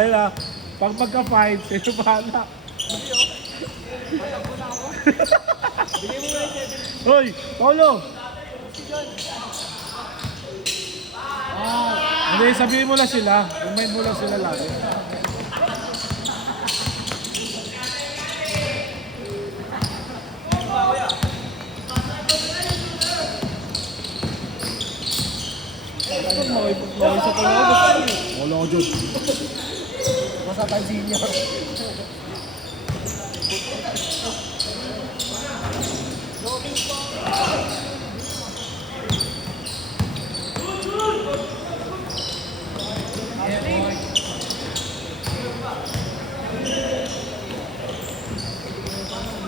Ayun na. Pag magka-fight, sino bahala? Hoy, Paulo! Hindi, sabihin mo lang sila. Remind mo lang sila lagi. Isa pa lang. Wala ko dyan. Basta tayo senior.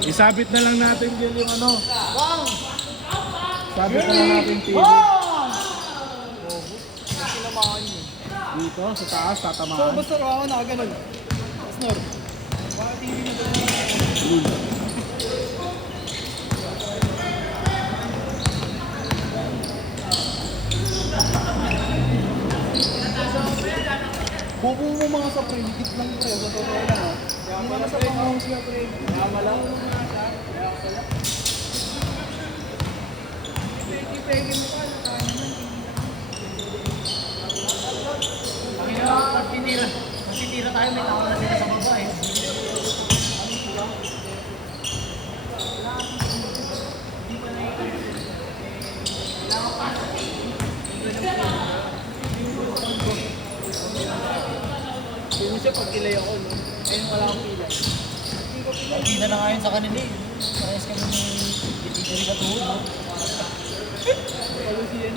Isabit na lang natin dyan yung ano. Sabit na lang natin TV. Dito, sa taas, So, tatamaan. basta ako na ganun. Snor. Para TV na doon. Bubo mo mga sa pre, higit lang pre. Sa totoo lang ha. Hindi naman sa pang-house na pre. Tama lang. Pegi-pegi mo ka. Titira tayo, may tao na sila sa baba eh. Sino siya pag ilay ako, no? Ayun wala akong pilay. Pagkita na ngayon sa kanila eh. Parehas kami ni Titiri ka tuhod, no? Palo siya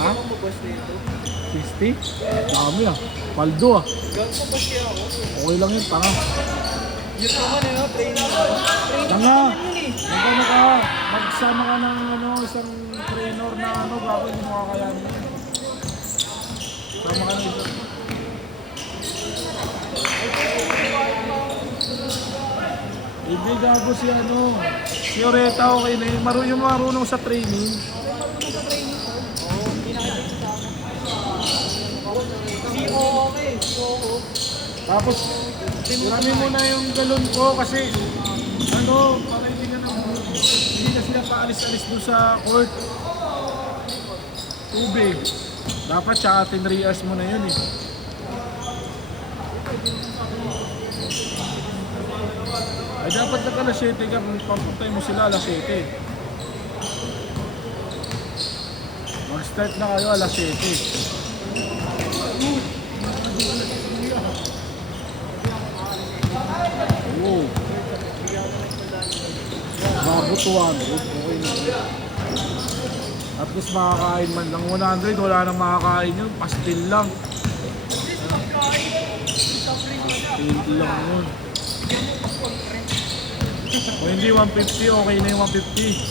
Ha? 60? Dami ah. Paldo ah. Gano'n ba siya ako? Okay lang yun, tanga. Yun naman eh, no? Training ako. Tanga! Magkano ka? Magsama ka ng ano, isang trainer na ano, bago hindi mo kakayanin yun. Sama ka ng isang. Hindi gago si ano, si Oreta okay na yun. Yung marunong sa training. Tapos, marami mo na yung galon ko kasi ano, para hindi na sila paalis-alis doon sa court. Tubig. Dapat tsaka 10 hours mo na yun eh. Ay dapat na alas 7 ka, papuntay mo sila alas 7. Mag-start na kayo alas 7. Oh. Bago 200, okay na. At least makakain man lang 100, wala nang makakain yun, pastil lang. Pastil lang yun. O hindi 150, okay na yung 150.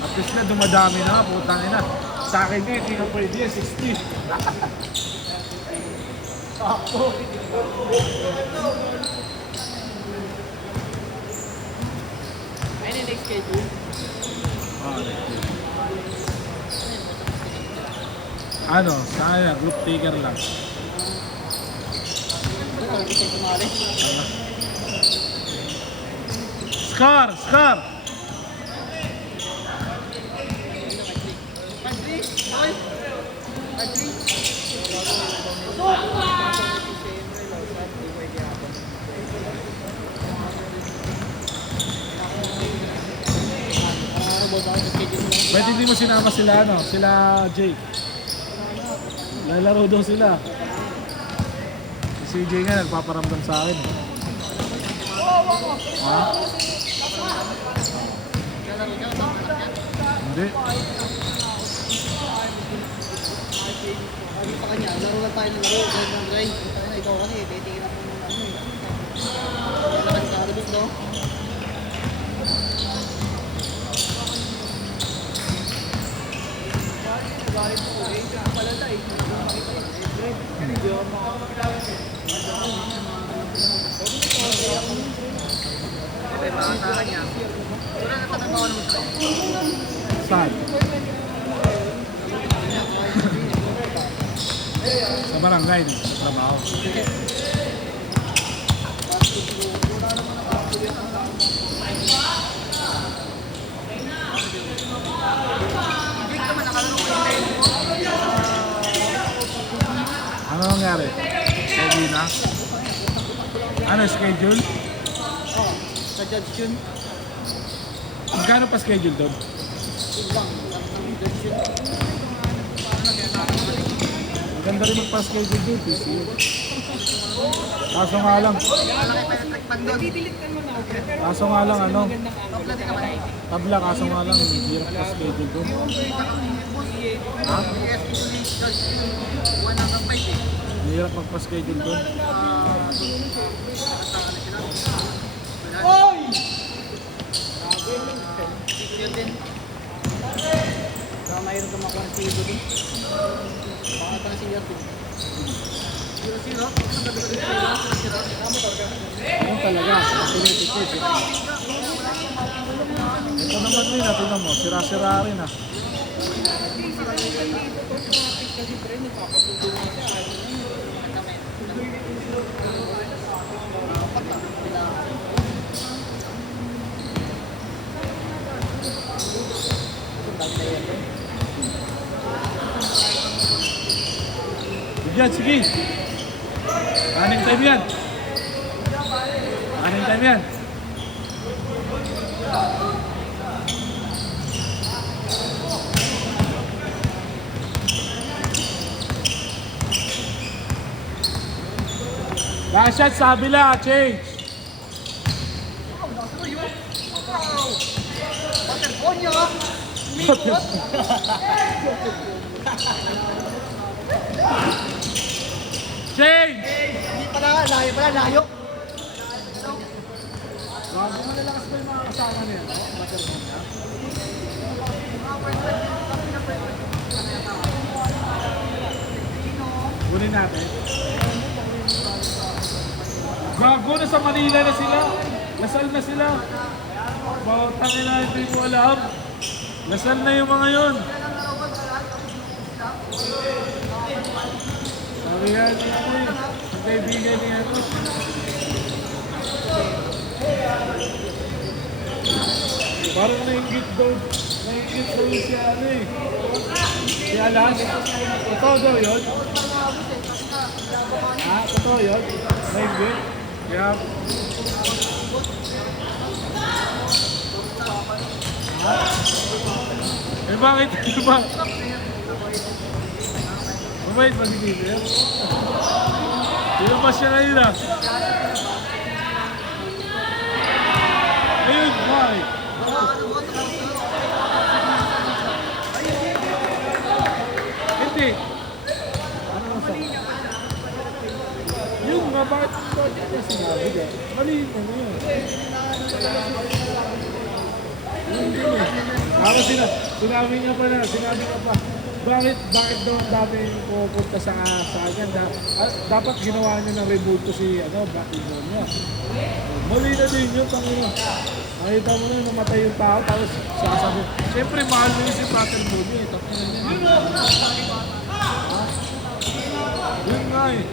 At least na dumadami na, putang ina. Sa akin nga, hindi na pwede yan, 60. Ako. Ayun yung next schedule. Ano, saya, group taker lang. Scar! Scar! Ba't hindi mo sinama sila, ano? Sila Jake. Lalaro daw sila. Si CJ nga nagpaparamdam sa akin. Ha? Hindi. Sabi pa kanya, laro lang tayo ng laro, gawin ng grind. Ikaw kasi, titigil ako ng ano eh. Lakas ka rin, no? Pala tayo, hindi ako makakapagdawin eh. Saan? Sa barangay, sa trabaho. Ano nangyari? Hindi na? Ano schedule? Oh, sa judge yun. Magkano pa schedule doon? Maganda rin magpa-schedule doon, PCU. Kaso nga lang. Kaso nga lang ano. Tabla, kaso nga lang. Hirap pa-schedule doon. Ha? Hirap magpa-schedule doon. Oy! Baka mayroon ka makuha ng sigo din. Baka ito na siya din. Ayun talaga. Pinititis eh. Ito naman rin ah. Tingnan mo. Sira-sira rin ah. Yan, sige. Running time yan. Running time yan. Bashad sa kabila, change. Change! Hindi pala, layo pala, layo. Bago mo nalakas ba yung mga kasama niya? Kunin natin. Gago na sa Manila na sila. Lasal na sila. Bautang nila, hindi ko alam. Lasal na yung mga yun. Sabi nga, ito ang kaibigan niya ito. Parang nainggit daw yung si ano eh. Si Alas. Totoo daw yun? Ha? Totoo yun? Nainggit? Kaya... Ha? Eh bakit? Mabait ba si Peter? Tinabas siya ngayon ah. Ayun, bakit? Hindi. Ano ang sabi? Yun nga, bakit niya sinabi ka? Maliit na mo yun. Yun din eh. Ako sinabi nga pa, bakit daw ang dami pupunta sa agad? Dapat ginawa niya ng rebuto si Batman niya. Mali na din yun, Panginoon. Nakita mo na namatay yung tao, tapos sasabi. Siyempre, mahal mo yun si Pater Mooney. Yun nga eh.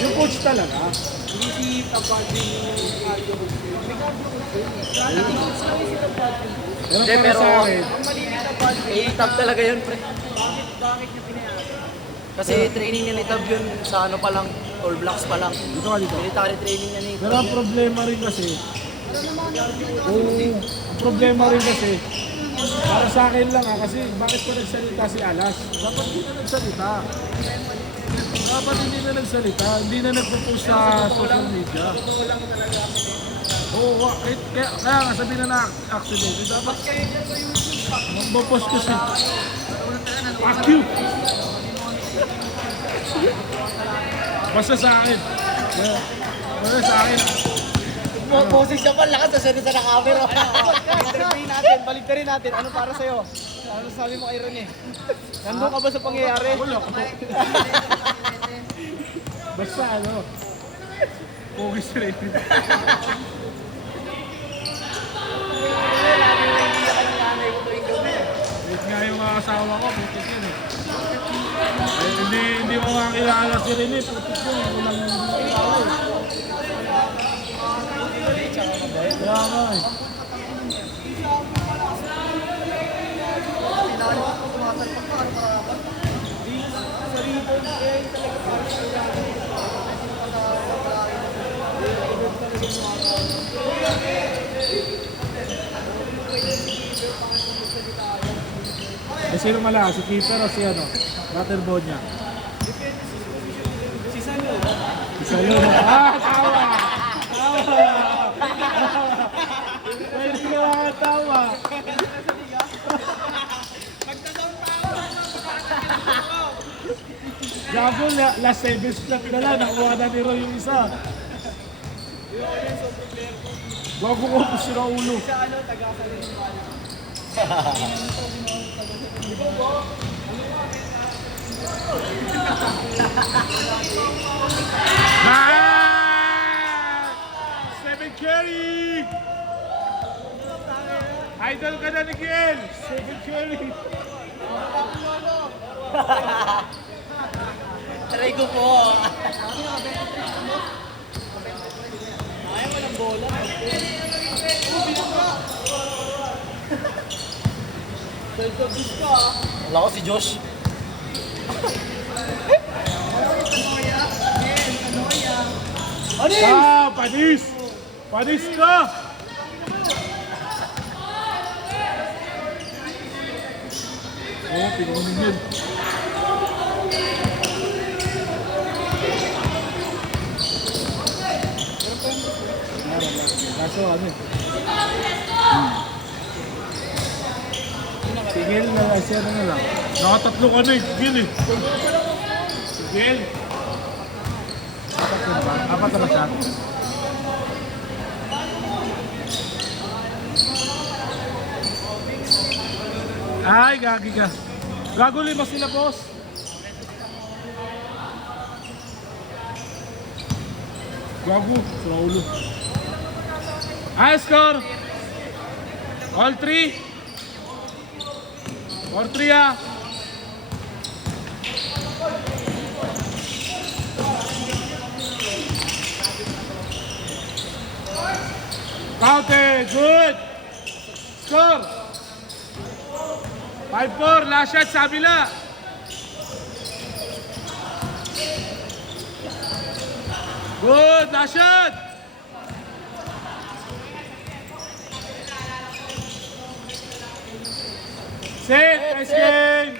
Yung coach talaga. Hindi si Tabaldi yung cardio coach. Pero para sa akin, Tab talaga yun, pre. Bakit niya pinayaran? Kasi training niya ni Tab yun sa ano pa lang, All Blacks pa lang. dito ka dito. Military training niya ni Pero ang problema rin kasi, ang problema rin kasi, para sa akin lang kasi bakit pa nagsalita si Alas? Dapat hindi na nagsalita. Dapat hindi na nagsalita, hindi na nagpo-post sa social media. Oo, kaya nga sabi na accident. Dapat magpo-post kasi. Fuck you! Basta sa akin. Basta sa akin. Boses siya pa, lakas sa sa camera. Interviewin natin, balik rin natin. Ano para sa'yo? Ano sabi mo kay Rene? Nandun ka ba sa pangyayari? Wala. sa ano. Pugis rin. Lagi na hindi ako ng nanay ko tuwing gabi. Wait nga yung mga asawa ko, putik yun eh. Hindi mo makakilala si Rene, putik yun. Walang kilala eh. Kaya nga eh. Eh, sino malakas? Si Keeper o si ano? Waterboard niya? Si Sano. Si Salo na. Ah! Tawa! Tawa! Ay, hindi ka makatawa. Gago, last 7 slot na lang. Nakuha na ni Roy yung isa. Gago ko po sila ulo. Sa ano, taga-salit yung ano. Seven carry! Idol ka na ni Kiel! Seven carry! Try ko po. Ay, walang bola. Self-abuse ka ah. Wala ko si Josh. Ano yun? Ah, panis! Panis ka! Oh, pinunin yun. Kaso ano eh. Sigil na lang, siya na lang. Nakatatlo ka na eh, Sigil eh. Sigil. Apat yun ba? Apat na siya. Ay, gagi ka. Gago lima sila, boss. Gago, sa ulo. High score! All three? All three ah! Counted! Good! Score! 5-4, last shot sa kabila. Good, last shot! Set, nice game!